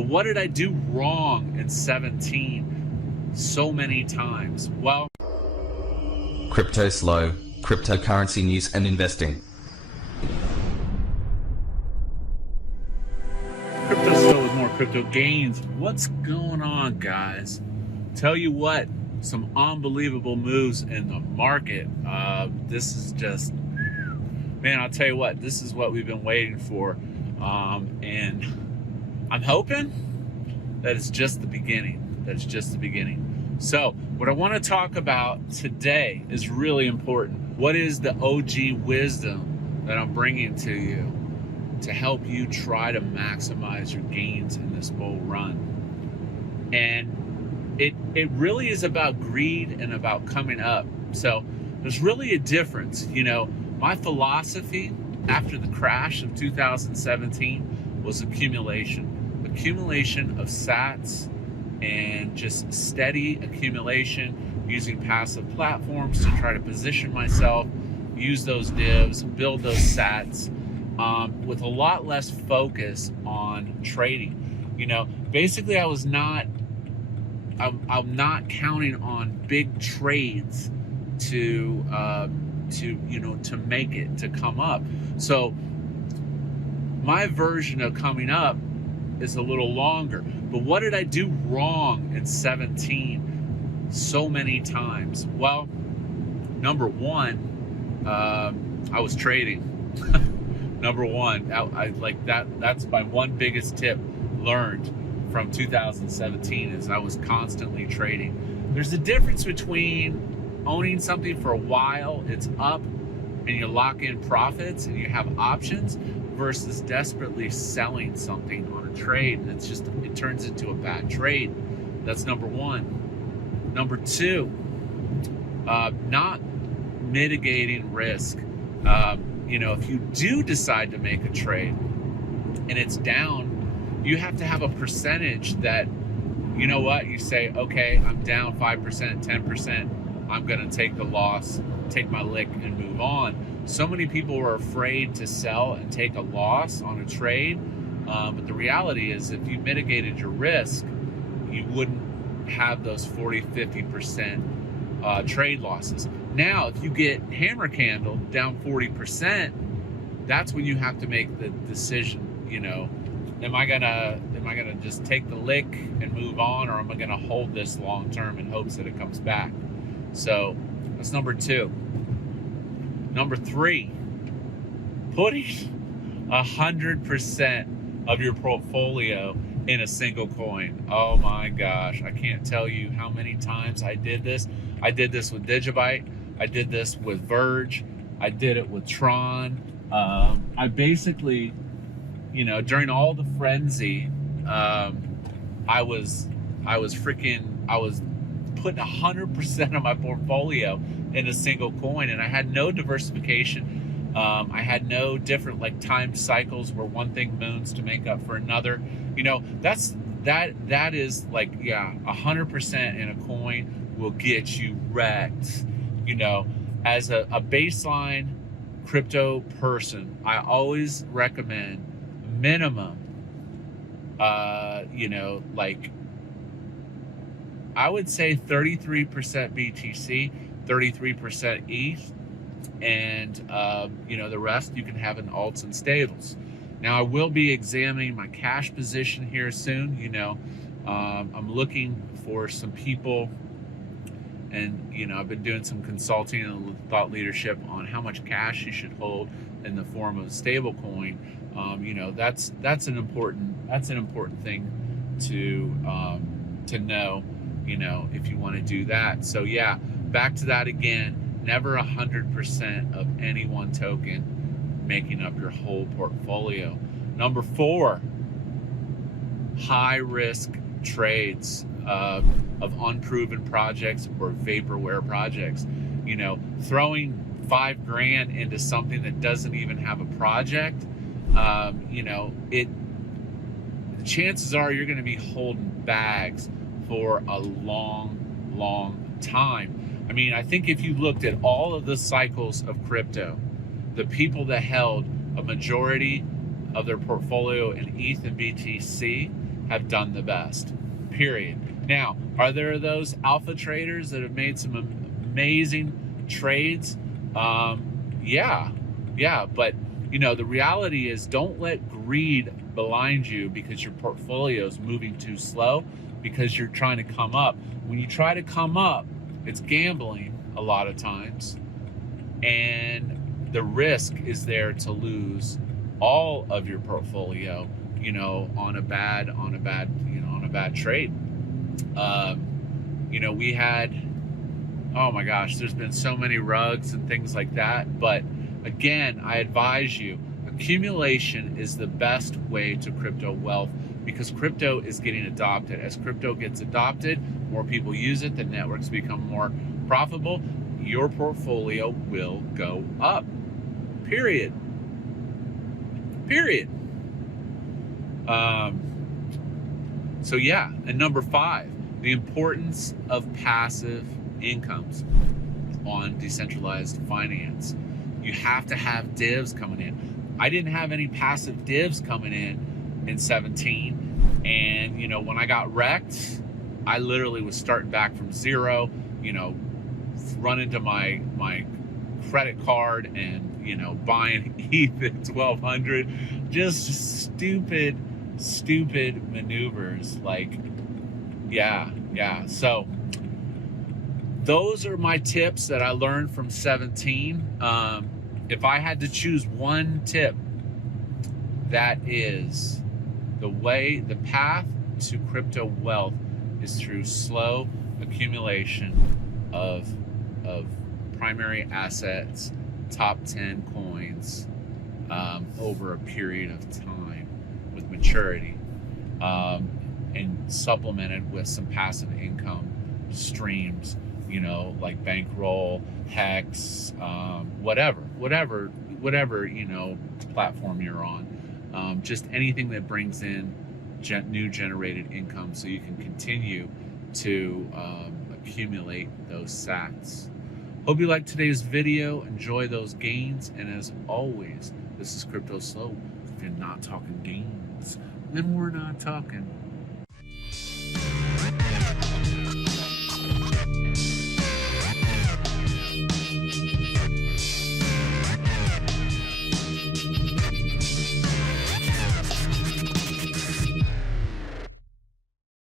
But what did I do wrong in 17 so many times? Well, Cryptoslo, cryptocurrency news and investing. Cryptoslo with more crypto gains. What's going on, guys? Tell you what, some unbelievable moves in the market. This is just, man, I'll tell you what, this is what we've been waiting for. And I'm hoping that it's just the beginning. So what I want to talk about today is really important. What is the OG wisdom that I'm bringing to you to help you try to maximize your gains in this bull run? And it really is about greed and about coming up. So there's really a difference. You know, my philosophy after the crash of 2017 was accumulation of sats and just steady accumulation using passive platforms to try to position myself, use those divs, build those sats, with a lot less focus on trading. You know, basically I'm not counting on big trades to make it, to come up. So my version of coming up is a little longer. But what did I do wrong in 17 so many times? Well, number one, I was trading. Number one, I like that. That's my one biggest tip learned from 2017 is I was constantly trading. There's a difference between owning something for a while, it's up, and you lock in profits and you have options, versus desperately selling something on a trade and it turns into a bad trade. That's number one. Number two, not mitigating risk. If you do decide to make a trade and it's down, you have to have a percentage that, you know what, you say, okay, I'm down 5%, 10%, I'm gonna take the loss, take my lick and move on. So many people are afraid to sell and take a loss on a trade, but the reality is if you mitigated your risk, you wouldn't have those 40, 50% trade losses. Now, if you get hammer candle down 40%, that's when you have to make the decision, you know, am I gonna just take the lick and move on, or am I gonna hold this long term in hopes that it comes back? So that's number two. Number three, putting 100% of your portfolio in a single coin. Oh my gosh, I can't tell you how many times I did this. I did this with Digibyte. I did this with Verge. I did it with Tron. I basically, you know, during all the frenzy, I was putting 100% of my portfolio in a single coin, and I had no diversification. I had no different like time cycles where one thing moons to make up for another. You know, that is like, yeah, 100% in a coin will get you wrecked. You know, as a baseline crypto person, I always recommend minimum, like I would say 33% BTC, 33% ETH, and the rest you can have in alts and stables. Now I will be examining my cash position here soon. You know, I'm looking for some people, and you know, I've been doing some consulting and thought leadership on how much cash you should hold in the form of a stable coin. That's an important thing to know, you know, if you want to do that. So yeah, back to that again, never 100% of any one token making up your whole portfolio. Number four, high risk trades of unproven projects or vaporware projects. You know, throwing $5,000 into something that doesn't even have a project, the chances are you're going to be holding bags for a long time. I mean, I think if you looked at all of the cycles of crypto, the people that held a majority of their portfolio in ETH and BTC have done the best, period. Now, are there those alpha traders that have made some amazing trades? Yeah, but the reality is, don't let greed blind you because your portfolio is moving too slow because you're trying to come up. When you try to come up, it's gambling a lot of times, and the risk is there to lose all of your portfolio, on a bad trade. We had, oh my gosh, there's been so many rugs and things like that. But again, I advise you, accumulation is the best way to crypto wealth, because crypto is getting adopted. As crypto gets adopted, more people use it, the networks become more profitable, your portfolio will go up, period. So yeah, and number 5, the importance of passive incomes on decentralized finance. You have to have divs coming in. I didn't have any passive divs coming in 17, and when I got wrecked, I literally was starting back from zero, run into my credit card and buying ETH at 1200. Just stupid maneuvers. So those are my tips that I learned from 17. If I had to choose one tip, that is the path to crypto wealth is through slow accumulation of primary assets, top 10 coins, over a period of time with maturity, and supplemented with some passive income streams, like bankroll, Hex, whatever platform you're on, just anything that brings in new generated income, so you can continue to accumulate those sats. Hope you liked today's video. Enjoy those gains, and as always, this is Cryptoslo. If you're not talking gains, then we're not talking.